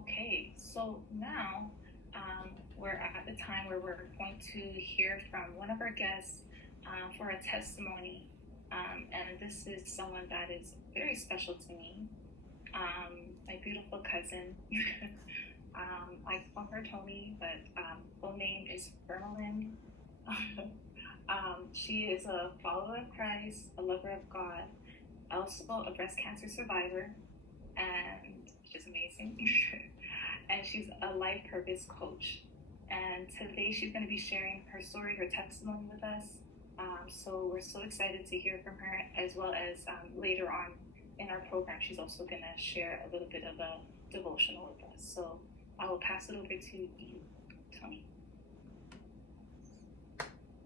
Okay, so now we're at the time where we're going to hear from one of our guests for a testimony. And this is someone that is very special to me, my beautiful cousin. I call her Tony, but full name is Fermalin. She is a follower of Christ, a lover of God, also a breast cancer survivor, and she's amazing. And she's a life purpose coach. And today she's going to be sharing her story, her testimony with us. So we're so excited to hear from her, as well as later on in our program, she's also going to share a little bit of a devotional with us. So I will pass it over to you, Tony.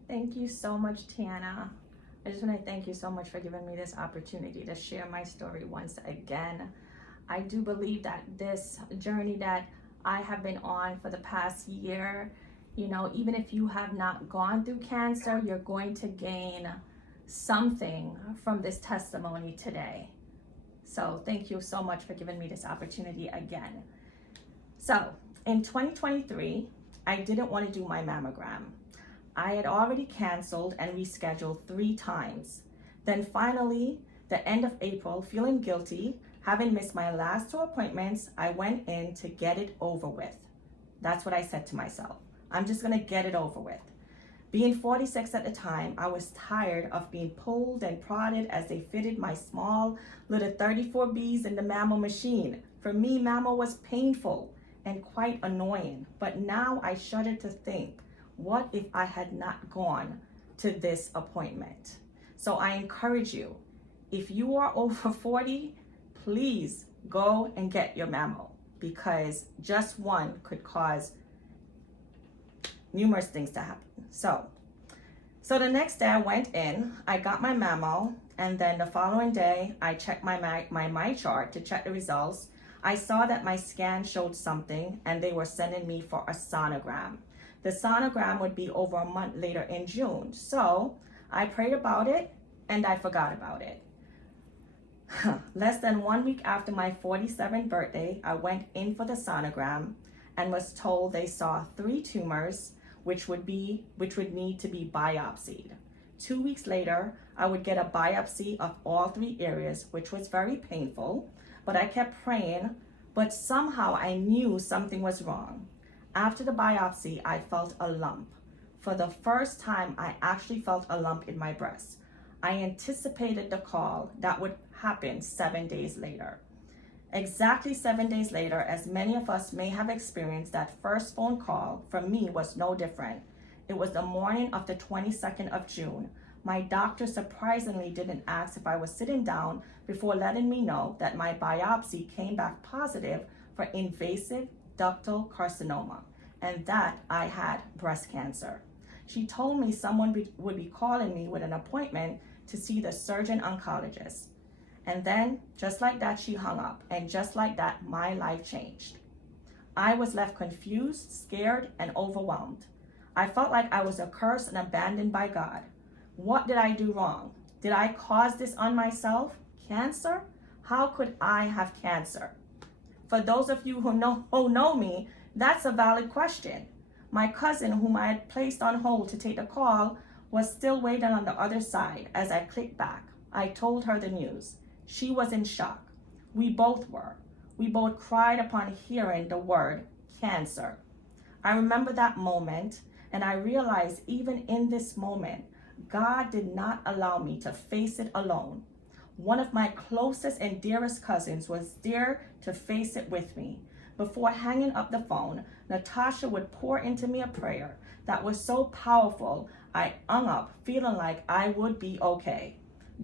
Thank you so much, Tiana. I just want to thank you so much for giving me this opportunity to share my story once again. I do believe that this journey that I have been on for the past year, even if you have not gone through cancer, you're going to gain something from this testimony today. So thank you so much for giving me this opportunity again. So in 2023, I didn't want to do my mammogram. I had already canceled and rescheduled 3 times. Then finally, the end of April, feeling guilty, having missed my last 2 appointments, I went in to get it over with. That's what I said to myself. I'm just gonna get it over with. Being 46 at the time, I was tired of being pulled and prodded as they fitted my small little 34 Bs in the mammo machine. For me, mammo was painful and quite annoying, but now I shudder to think, what if I had not gone to this appointment? So I encourage you, if you are over 40, please go and get your mammo, because just one could cause numerous things to happen. So the next day I went in, I got my mammo, and then the following day I checked my chart to check the results. I saw that my scan showed something and they were sending me for a sonogram. The sonogram would be over a month later in June. So I prayed about it and I forgot about it. Less than 1 week after my 47th birthday, I went in for the sonogram and was told they saw 3 tumors, which would need to be biopsied. 2 weeks later, I would get a biopsy of all 3 areas, which was very painful, but I kept praying, but somehow I knew something was wrong. After the biopsy, I felt a lump. For the first time, I actually felt a lump in my breast. I anticipated the call that would happen 7 days later. Exactly 7 days later, as many of us may have experienced, that first phone call for me was no different. It was the morning of the 22nd of June. My doctor surprisingly didn't ask if I was sitting down before letting me know that my biopsy came back positive for invasive ductal carcinoma, and that I had breast cancer. She told me someone would be calling me with an appointment to see the surgeon oncologist. And then, just like that, she hung up, and just like that, my life changed. I was left confused, scared, and overwhelmed. I felt like I was accursed and abandoned by God. What did I do wrong? Did I cause this on myself? Cancer? How could I have cancer? For those of you who know me, that's a valid question. My cousin, whom I had placed on hold to take the call, was still waiting on the other side as I clicked back. I told her the news. She was in shock. We both were. We both cried upon hearing the word cancer. I remember that moment, and I realized even in this moment, God did not allow me to face it alone. One of my closest and dearest cousins was there to face it with me. Before hanging up the phone, Natasha would pour into me a prayer that was so powerful, I hung up feeling like I would be okay.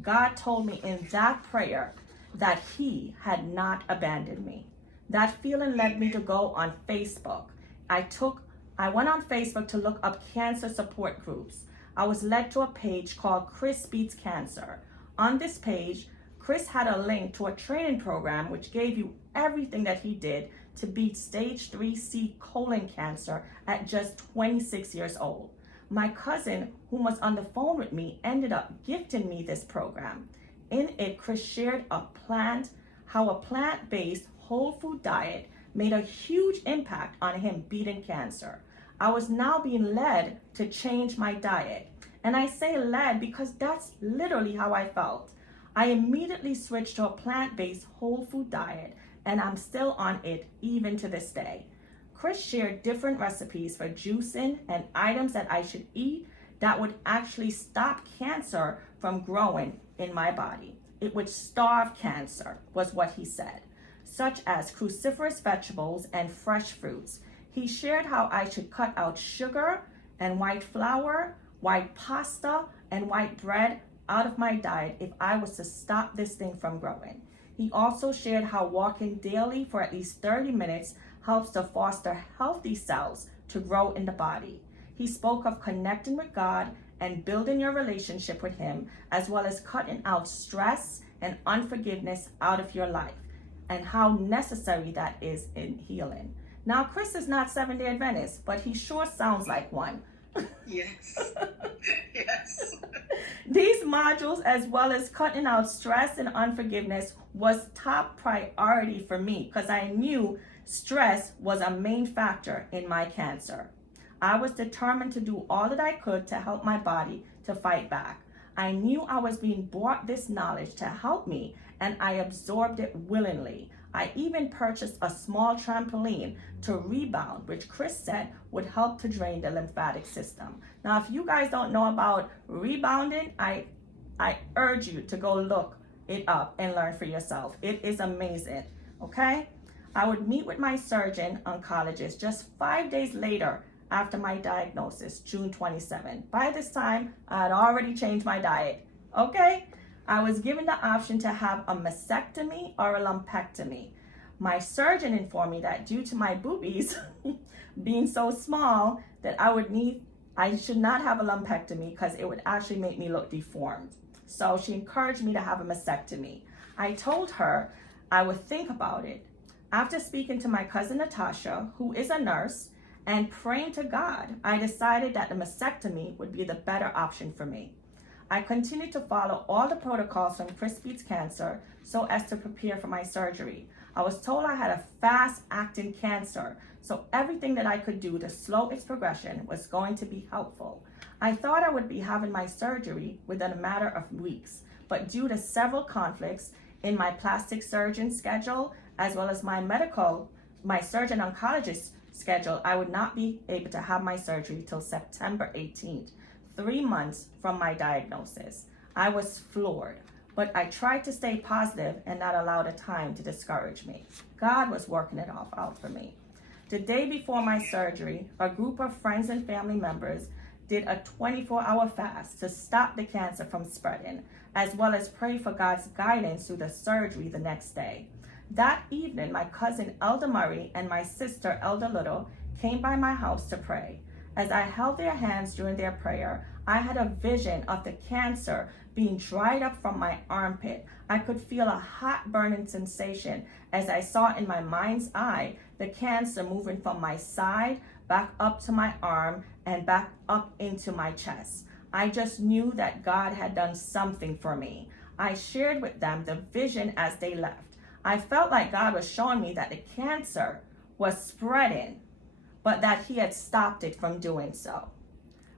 God told me in that prayer that He had not abandoned me. That feeling led me to go on Facebook. I went on Facebook to look up cancer support groups. I was led to a page called Chris Beats Cancer. On this page, Chris had a link to a training program which gave you everything that he did to beat stage 3C colon cancer at just 26 years old. My cousin, who was on the phone with me, ended up gifting me this program. In it, Chris shared how a plant-based whole food diet made a huge impact on him beating cancer. I was now being led to change my diet. And I say led because that's literally how I felt. I immediately switched to a plant-based whole food diet, and I'm still on it even to this day. Chris shared different recipes for juicing and items that I should eat that would actually stop cancer from growing in my body. It would starve cancer, was what he said, such as cruciferous vegetables and fresh fruits. He shared how I should cut out sugar and white flour, white pasta, and white bread out of my diet if I was to stop this thing from growing. He also shared how walking daily for at least 30 minutes helps to foster healthy cells to grow in the body. He spoke of connecting with God and building your relationship with Him, as well as cutting out stress and unforgiveness out of your life, and how necessary that is in healing. Now, Chris is not Seventh-day Adventist, but he sure sounds like one. Yes. Yes. These modules, as well as cutting out stress and unforgiveness, was top priority for me because I knew stress was a main factor in my cancer. I was determined to do all that I could to help my body to fight back. I knew I was being brought this knowledge to help me, and I absorbed it willingly. I even purchased a small trampoline to rebound, which Chris said would help to drain the lymphatic system. Now, if you guys don't know about rebounding, I urge you to go look it up and learn for yourself. It is amazing, okay? I would meet with my surgeon oncologist just 5 days later after my diagnosis, June 27. By this time, I had already changed my diet, okay? I was given the option to have a mastectomy or a lumpectomy. My surgeon informed me that due to my boobies being so small that I should not have a lumpectomy because it would actually make me look deformed. So she encouraged me to have a mastectomy. I told her I would think about it. After speaking to my cousin Natasha, who is a nurse, and praying to God, I decided that the mastectomy would be the better option for me. I continued to follow all the protocols from Chris Beats Cancer so as to prepare for my surgery. I was told I had a fast-acting cancer, so everything that I could do to slow its progression was going to be helpful. I thought I would be having my surgery within a matter of weeks, but due to several conflicts in my plastic surgeon schedule, as well as my surgeon oncologist schedule, I would not be able to have my surgery till September 18th. 3 months from my diagnosis. I was floored, but I tried to stay positive and not allow the time to discourage me. God was working it all out for me. The day before my surgery, a group of friends and family members did a 24-hour fast to stop the cancer from spreading, as well as pray for God's guidance through the surgery the next day. That evening, my cousin Elder Murray and my sister Elder Little came by my house to pray. As I held their hands during their prayer, I had a vision of the cancer being dried up from my armpit. I could feel a hot burning sensation as I saw in my mind's eye the cancer moving from my side back up to my arm and back up into my chest. I just knew that God had done something for me. I shared with them the vision as they left. I felt like God was showing me that the cancer was spreading, but that He had stopped it from doing so.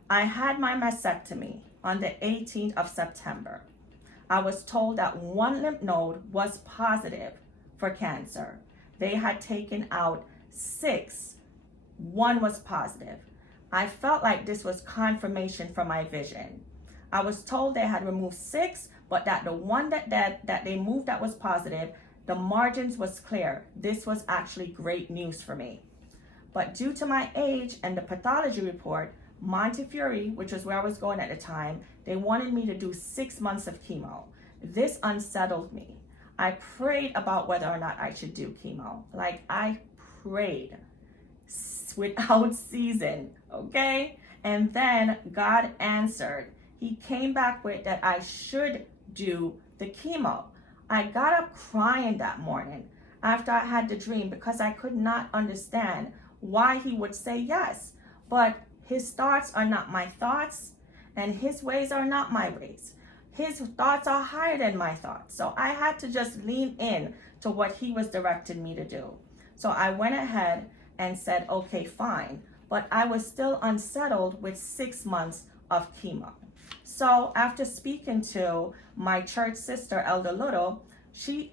I had my mastectomy on the 18th of September. I was told that one lymph node was positive for cancer. They had taken out 6. 1 was positive. I felt like this was confirmation for my vision. I was told they had removed 6, but that the one that they moved that was positive, the margins was clear. This was actually great news for me. But due to my age and the pathology report, Montefiore, which was where I was going at the time, they wanted me to do 6 months of chemo. This unsettled me. I prayed about whether or not I should do chemo. Like, I prayed without ceasing, okay? And then God answered. He came back with that I should do the chemo. I got up crying that morning after I had the dream because I could not understand why He would say yes. But His thoughts are not my thoughts, and His ways are not my ways. His thoughts are higher than my thoughts. So I had to just lean in to what He was directing me to do. So I went ahead and said, okay, fine. But I was still unsettled with 6 months of chemo. So after speaking to my church sister, Elder Little, she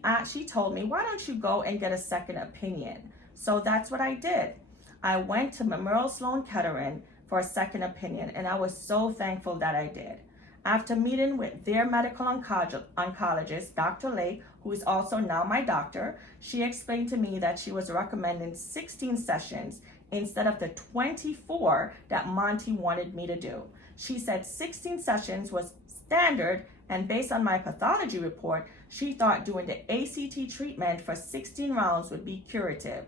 told me, why don't you go and get a second opinion? So that's what I did. I went to Memorial Sloan Kettering for a second opinion, and I was so thankful that I did. After meeting with their medical oncologist, Dr. Lake, who is also now my doctor, she explained to me that she was recommending 16 sessions instead of the 24 that Monty wanted me to do. She said 16 sessions was standard, and based on my pathology report, she thought doing the ACT treatment for 16 rounds would be curative.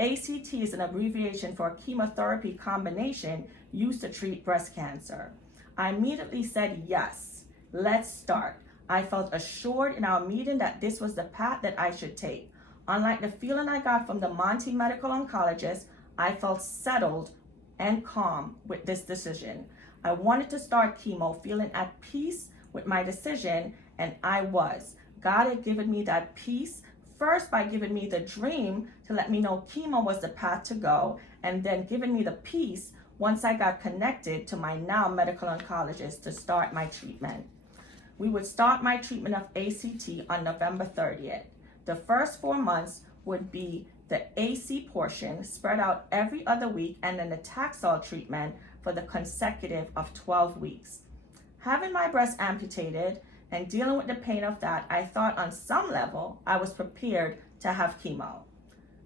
ACT is an abbreviation for chemotherapy combination used to treat breast cancer. I immediately said, yes, let's start. I felt assured in our meeting that this was the path that I should take. Unlike the feeling I got from the Monty medical oncologist, I felt settled and calm with this decision. I wanted to start chemo feeling at peace with my decision, and I was. God had given me that peace, first by giving me the dream to let me know chemo was the path to go, and then giving me the peace once I got connected to my now medical oncologist to start my treatment. We would start my treatment of ACT on November 30th. The first 4 months would be the AC portion spread out every other week, and then the Taxol treatment for the consecutive of 12 weeks. Having my breast amputated and dealing with the pain of that, I thought on some level I was prepared to have chemo.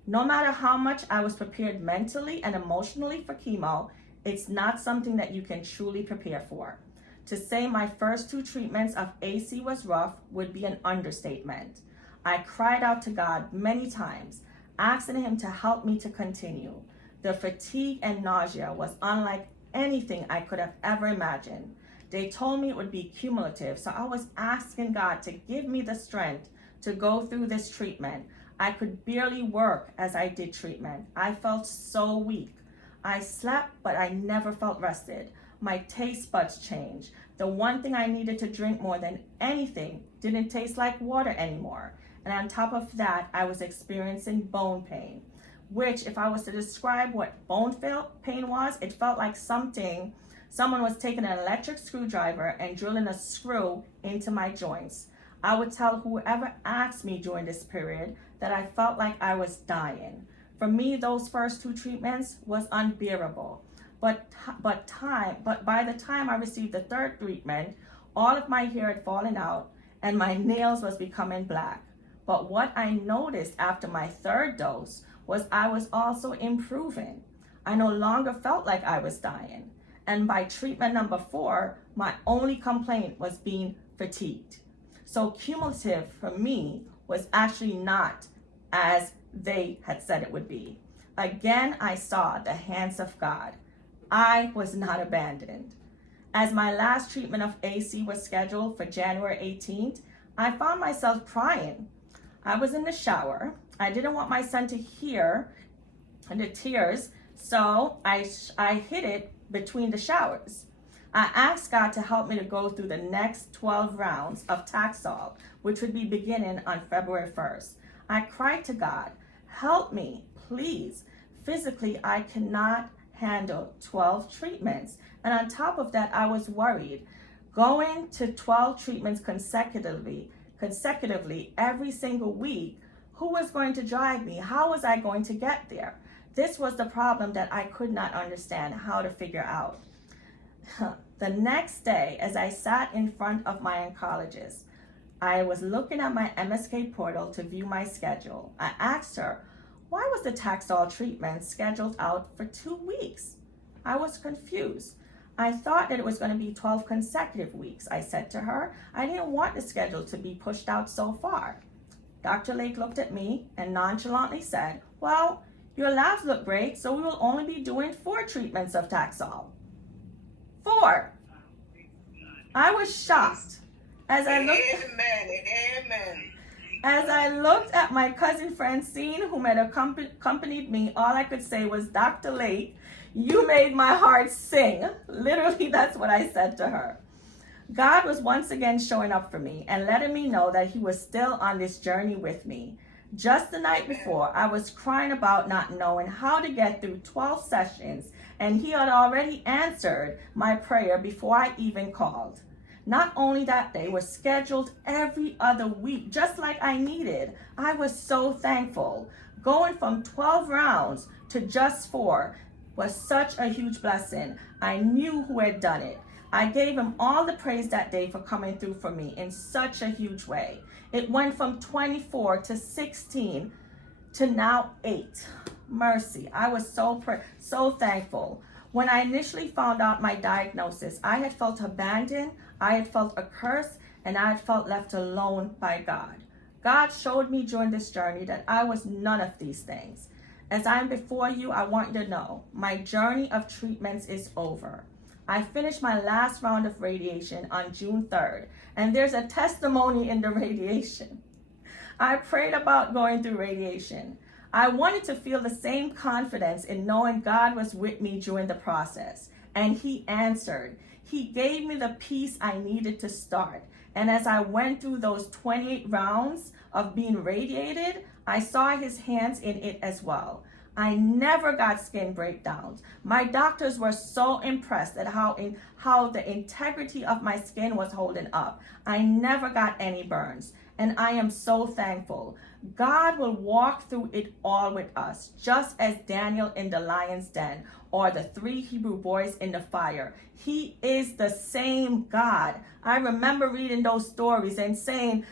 No matter how much I was prepared mentally and emotionally for chemo, it's not something that you can truly prepare for. To say my first 2 treatments of AC was rough would be an understatement. I cried out to God many times, asking him to help me to continue. The fatigue and nausea was unlike anything I could have ever imagined. They told me it would be cumulative, so I was asking God to give me the strength to go through this treatment. I could barely work as I did treatment. I felt so weak. I slept, but I never felt rested. My taste buds changed. The one thing I needed to drink more than anything didn't taste like water anymore. And on top of that, I was experiencing bone pain, which if I was to describe what bone pain was, it felt like someone was taking an electric screwdriver and drilling a screw into my joints. I would tell whoever asked me during this period that I felt like I was dying. For me, those first 2 treatments was unbearable. But by the time I received the 3rd treatment, all of my hair had fallen out and my nails was becoming black. But what I noticed after my 3rd dose was I was also improving. I no longer felt like I was dying. And by treatment number 4, my only complaint was being fatigued. So cumulative for me was actually not as they had said it would be. Again, I saw the hands of God. I was not abandoned. As my last treatment of AC was scheduled for January 18th, I found myself crying. I was in the shower. I didn't want my son to hear the tears, so I hid it between the showers. I asked God to help me to go through the next 12 rounds of Taxol, which would be beginning on February 1st. I cried to God, help me, please. Physically, I cannot handle 12 treatments. And on top of that, I was worried. Going to 12 treatments consecutively every single week, who was going to drive me? How was I going to get there? This was the problem that I could not understand how to figure out. The next day, as I sat in front of my oncologist, I was looking at my MSK portal to view my schedule. I asked her, why was the Taxol treatment scheduled out for 2 weeks? I was confused. I thought that it was going to be 12 consecutive weeks. I said to her, I didn't want the schedule to be pushed out so far. Dr. Lake looked at me and nonchalantly said, well, your labs look great, so we will only be doing 4 treatments of Taxol. 4. I was shocked. As I looked at my cousin Francine, whom had accompanied me, all I could say was, Dr. Lake, you made my heart sing. Literally, that's what I said to her. God was once again showing up for me and letting me know that he was still on this journey with me. Just the night before, I was crying about not knowing how to get through 12 sessions, and he had already answered my prayer before I even called. Not only that, they were scheduled every other week, just like I needed. I was so thankful. Going from 12 rounds to just 4 was such a huge blessing. I knew who had done it. I gave him all the praise that day for coming through for me in such a huge way. It went from 24 to 16 to now 8. Mercy. I was so thankful. When I initially found out my diagnosis, I had felt abandoned, I had felt accursed, and I had felt left alone by God. God showed me during this journey that I was none of these things. As I'm before you, I want you to know my journey of treatments is over. I finished my last round of radiation on June 3rd, and there's a testimony in the radiation. I prayed about going through radiation. I wanted to feel the same confidence in knowing God was with me during the process, and He answered. He gave me the peace I needed to start. And as I went through those 28 rounds of being radiated, I saw His hands in it as well. I never got skin breakdowns. My doctors were so impressed at how the integrity of my skin was holding up. I never got any burns, and I am so thankful. God will walk through it all with us, just as Daniel in the lion's den or the 3 Hebrew boys in the fire. He is the same God. I remember reading those stories and saying,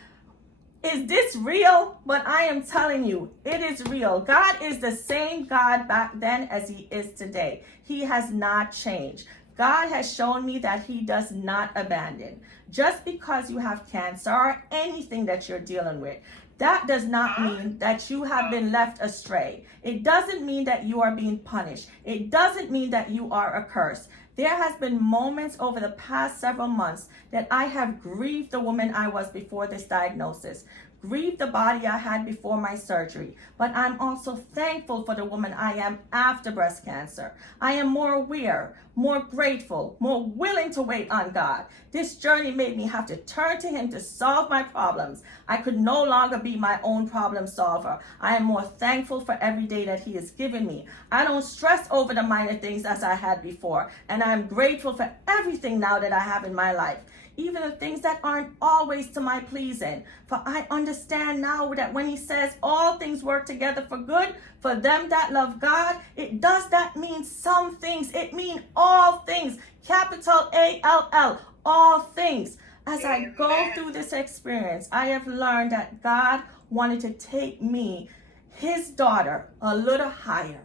is this real? But I am telling you, it is real. God is the same God back then as He is today. He has not changed. God has shown me that He does not abandon. Just because you have cancer or anything that you're dealing with, that does not mean that you have been left astray. It doesn't mean that you are being punished. It doesn't mean that you are accursed. There has been moments over the past several months that I have grieved the woman I was before this diagnosis, grieved the body I had before my surgery, but I'm also thankful for the woman I am after breast cancer. I am more aware, more grateful, more willing to wait on God. This journey made me have to turn to Him to solve my problems. I could no longer be my own problem solver. I am more thankful for every day that He has given me. I don't stress over the minor things as I had before, and I'm grateful for everything now that I have in my life, even the things that aren't always to my pleasing. For I understand now that when He says all things work together for good for them that love God, it does not mean some things. It means all things. Capital ALL, all things. As I go through this experience, I have learned that God wanted to take me, His daughter, a little higher.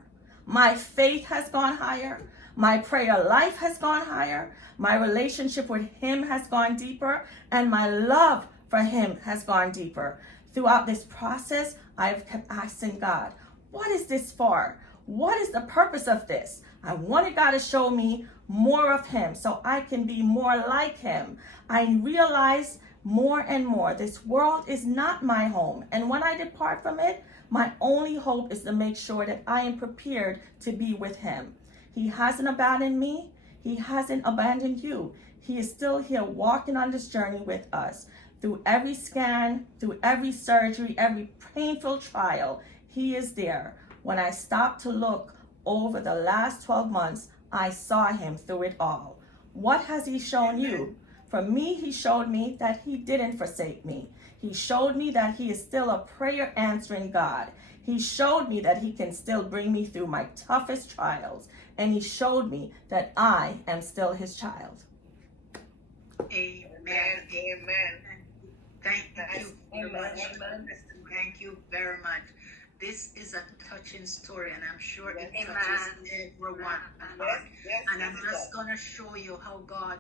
My faith has gone higher. My prayer life has gone higher. My relationship with Him has gone deeper, and my love for Him has gone deeper. Throughout this process, I've kept asking God, what is this for? What is the purpose of this? I wanted God to show me more of Him so I can be more like Him. I realize more and more this world is not my home, and when I depart from it, my only hope is to make sure that I am prepared to be with Him. He hasn't abandoned me. He hasn't abandoned you. He is still here walking on this journey with us. Through every scan, through every surgery, every painful trial, He is there. When I stopped to look over the last 12 months, I saw Him through it all. What has He shown you? For me, He showed me that He didn't forsake me. He showed me that He is still a prayer answering God. He showed me that He can still bring me through my toughest trials. And He showed me that I am still His child. Amen. Amen. Thank you very much. Thank you very much. This is a touching story, and I'm sure it touches everyone. And I'm just going to show you how God